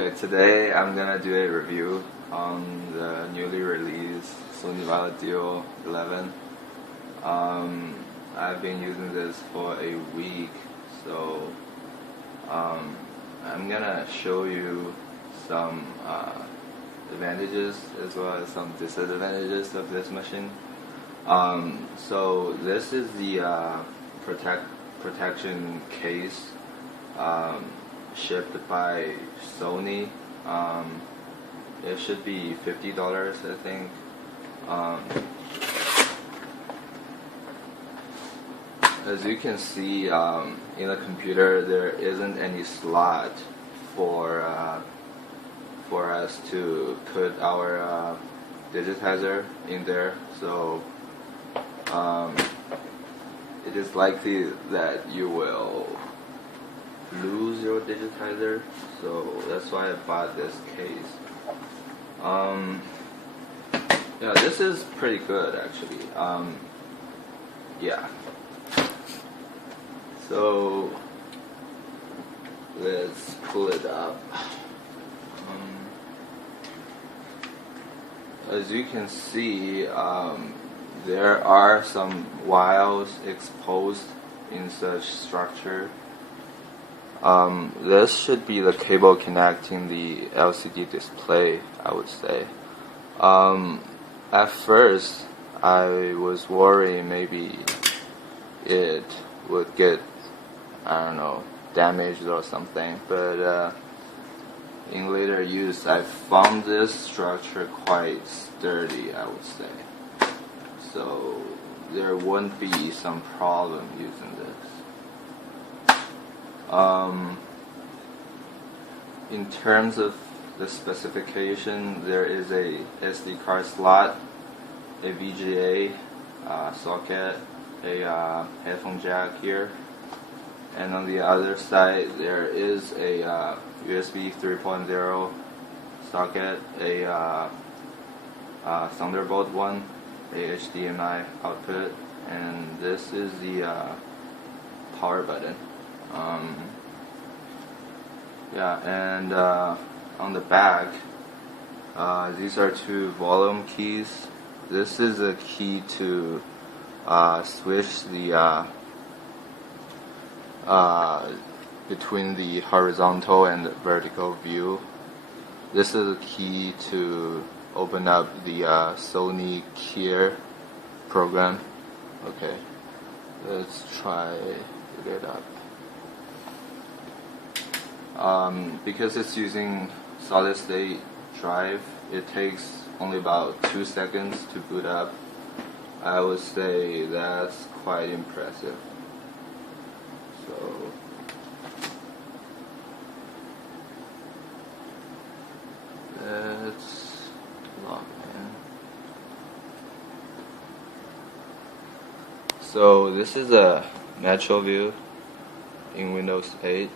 Okay, today I'm gonna do a review on the newly released Sony Vaio 11. I've been using this for a week, so I'm gonna show you some advantages as well as some disadvantages of this machine. So this is the protection case shipped by Sony. It should be $50, I think. As you can see in the computer, there isn't any slot for us to put our digitizer in there, so it is likely that you will lose your digitizer, so that's why I bought this case. Yeah, this is pretty good actually. Yeah. So let's pull it up. As you can see, there are some wires exposed in such structure. This should be the cable connecting the LCD display, I would say. At first, I was worried maybe it would get, I don't know, damaged or something, but in later use, I found this structure quite sturdy, I would say. So there wouldn't be some problem using this. In terms of the specification, there is a SD card slot, a VGA socket, a headphone jack here, and on the other side there is a USB 3.0 socket, a Thunderbolt 1, a HDMI output, and this is the power button. Yeah, and on the back, these are two volume keys. This is a key to switch the between the horizontal and the vertical view. This is a key to open up the Sony Care program. Okay, let's try to get it up. Because it's using solid state drive, it takes only about 2 seconds to boot up. I would say that's quite impressive. So let's log in. So this is a metro view in Windows 8.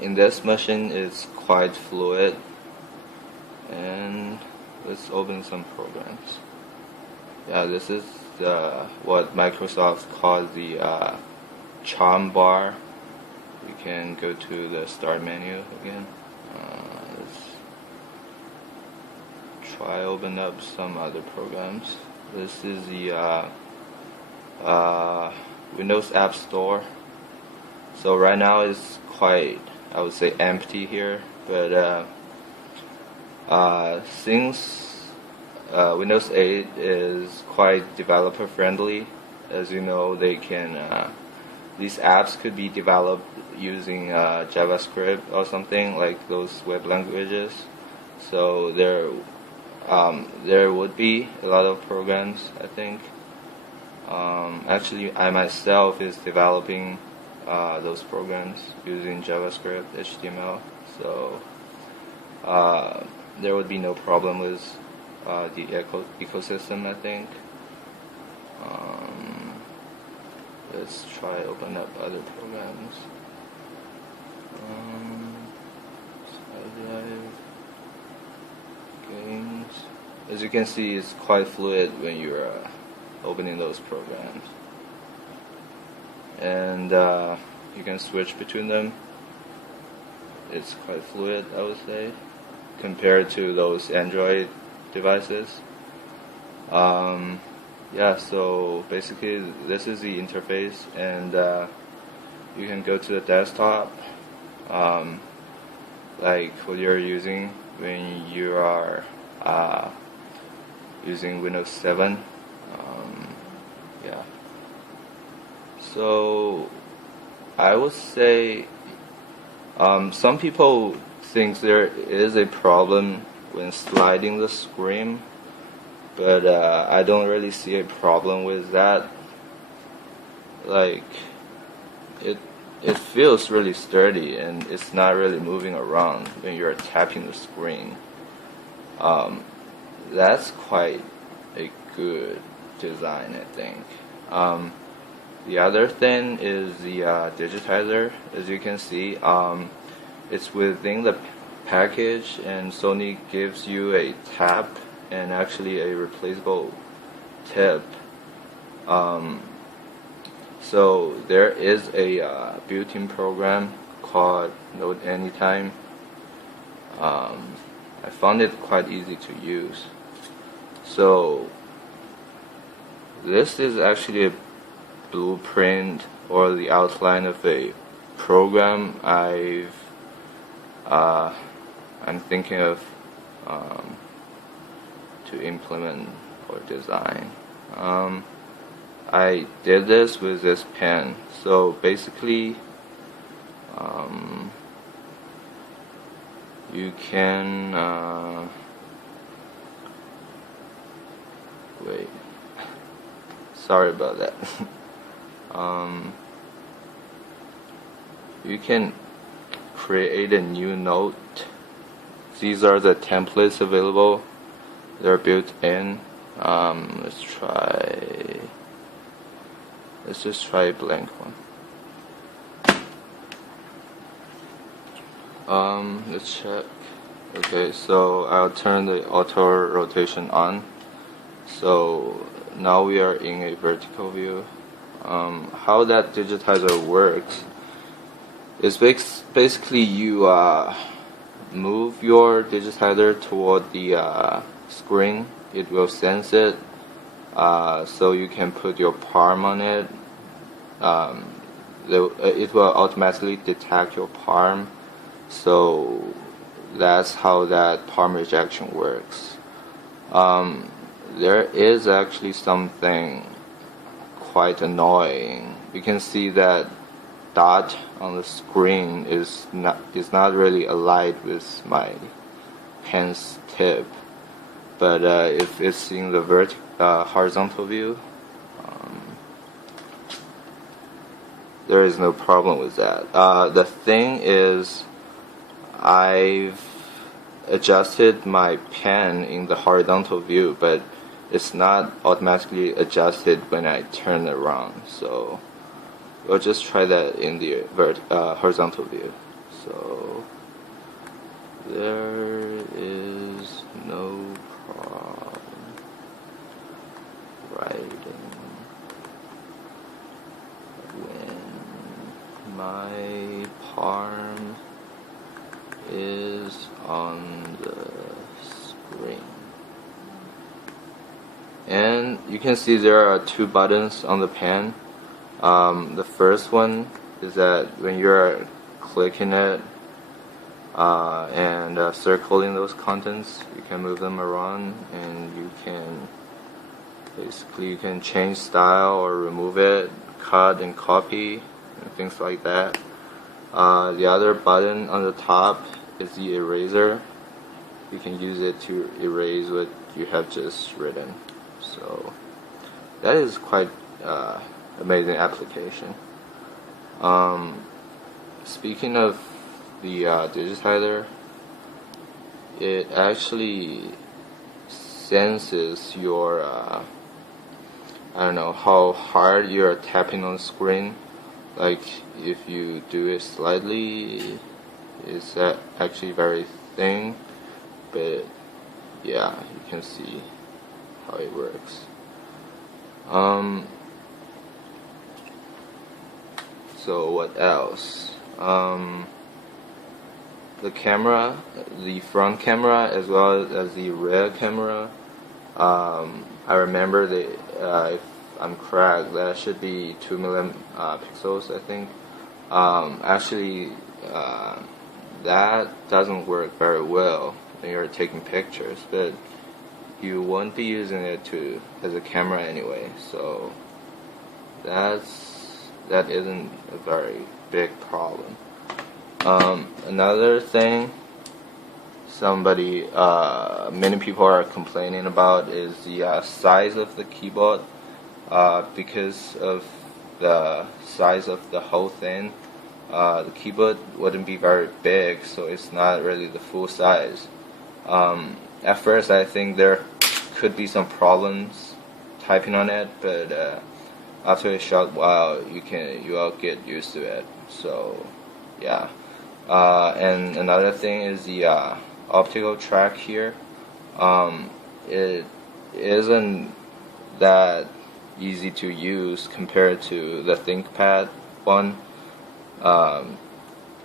In this machine, it's quite fluid, and let's open some programs. Yeah, this is what Microsoft calls the charm bar. We can go to the start menu again. Let's try open up some other programs. This is the Windows App Store. So right now it's quite, I would say, empty here, but since Windows 8 is quite developer friendly, as you know, they can these apps could be developed using JavaScript or something like those web languages. So there would be a lot of programs, I think. Actually, I myself is developing those programs using JavaScript, HTML, so there would be no problem with the ecosystem, I think. Let's try open up other programs. Games. As you can see, it's quite fluid when you're opening those programs. And you can switch between them. it's quite fluid, I would say, compared to those Android devices. Yeah, so basically this is the interface, and you can go to the desktop, like what you're using when you are using Windows 7. Yeah. So I would say some people think there is a problem when sliding the screen, but I don't really see a problem with that. Like it feels really sturdy, and it's not really moving around when you're tapping the screen. That's quite a good design, I think. The other thing is the digitizer. As you can see, it's within the package, and Sony gives you a tab and actually a replaceable tip. So there is a built-in program called Note Anytime. I found it quite easy to use. So this is actually a blueprint or the outline of a program I'm thinking of to implement or design. I did this with this pen. So basically, you can wait. Sorry about that. You can create a new note. These are the templates available. They're built in. Let's just try a blank one. Let's check. Okay, so I'll turn the auto rotation on. So now we are in a vertical view. How that digitizer works is basically you move your digitizer toward the screen. It will sense it, so you can put your palm on it. It will automatically detect your palm, so that's how that palm rejection works. There is actually something quite annoying. You can see that dot on the screen is not really aligned with my pen's tip, but if it's in the horizontal view, there is no problem with that. The thing is, I've adjusted my pen in the horizontal view, but it's not automatically adjusted when I turn it around. So we'll just try that in the horizontal view. So there is no problem writing when my palm is on the screen. And you can see there are two buttons on the pen. The first one is that when you're clicking it and circling those contents, you can move them around, and you can change style or remove it, cut and copy, and things like that. The other button on the top is the eraser. You can use it to erase what you have just written. So that is quite amazing application. Speaking of the digitizer, it actually senses your I don't know how hard you're tapping on the screen. Like if you do it slightly, it's actually very thin, but yeah, you can see how it works. So what else? the camera, the front camera as well as the rear camera. I remember if I'm correct, that should be 2 million pixels, I think. Actually, that doesn't work very well when you're taking pictures, but you won't be using it as a camera anyway, so that isn't a very big problem. Another thing many people are complaining about is the size of the keyboard. Because of the size of the whole thing, the keyboard wouldn't be very big, so it's not really the full size. At first, I think there could be some problems typing on it, but after a short while, you will get used to it. So, yeah. And another thing is the optical track here. It isn't that easy to use compared to the ThinkPad one.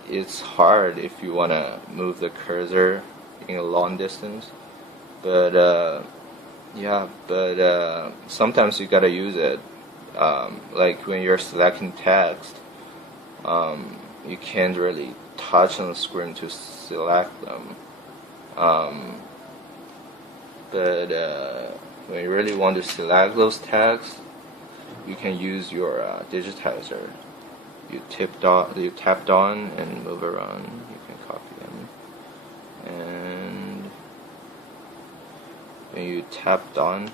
It's hard if you want to move the cursor in a long distance, but sometimes you gotta use it. Like when you're selecting text, you can't really touch on the screen to select them. When you really want to select those texts, you can use your digitizer. You tap down and move around. You can copy them, and when you tap down,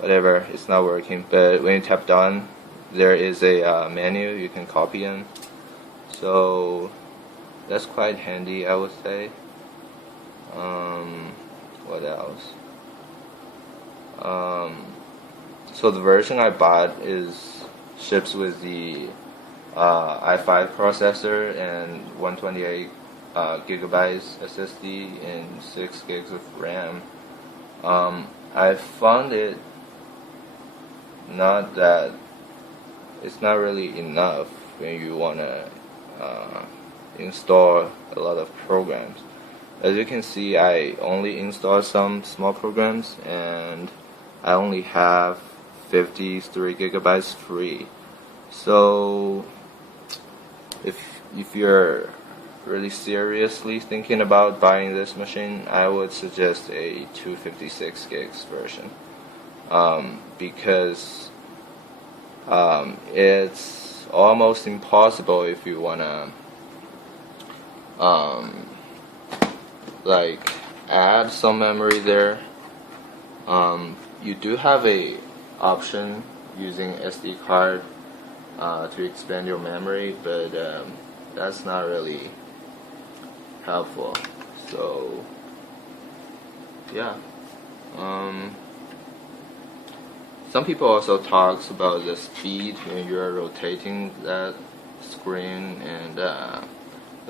whatever, it's not working. But when you tap down, there is a menu you can copy in. So that's quite handy, I would say. What else? So the version I bought ships with the i5 processor and 128 gigabytes SSD and 6 gigs of RAM. I found it's not really enough when you wanna install a lot of programs. As you can see, I only installed some small programs, and I only have 53 gigabytes free. So if you're really seriously thinking about buying this machine, I would suggest a 256 gigs version, because it's almost impossible if you wanna like add some memory there. You do have a option using SD card to expand your memory, but that's not really helpful. So yeah, some people also talks about the speed when you're rotating that screen and the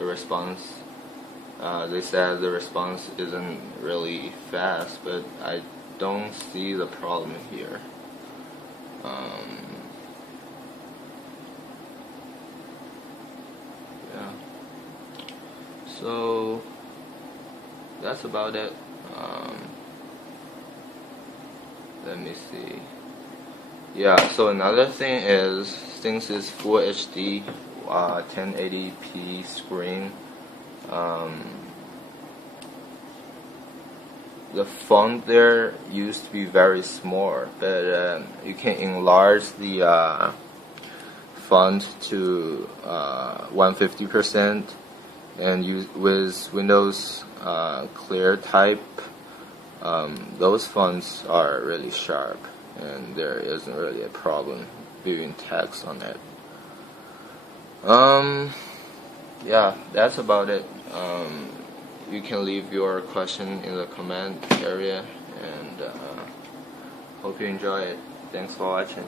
response. They said the response isn't really fast, but I don't see the problem here. Yeah. So that's about it. Let me see. Yeah. So another thing is, since it's Full HD, 1080p screen. The font there used to be very small, but you can enlarge the font to 150%, and with Windows Clear type, those fonts are really sharp, and there isn't really a problem viewing text on it. Yeah, that's about it. You can leave your question in the comment area, and hope you enjoy it. Thanks for watching.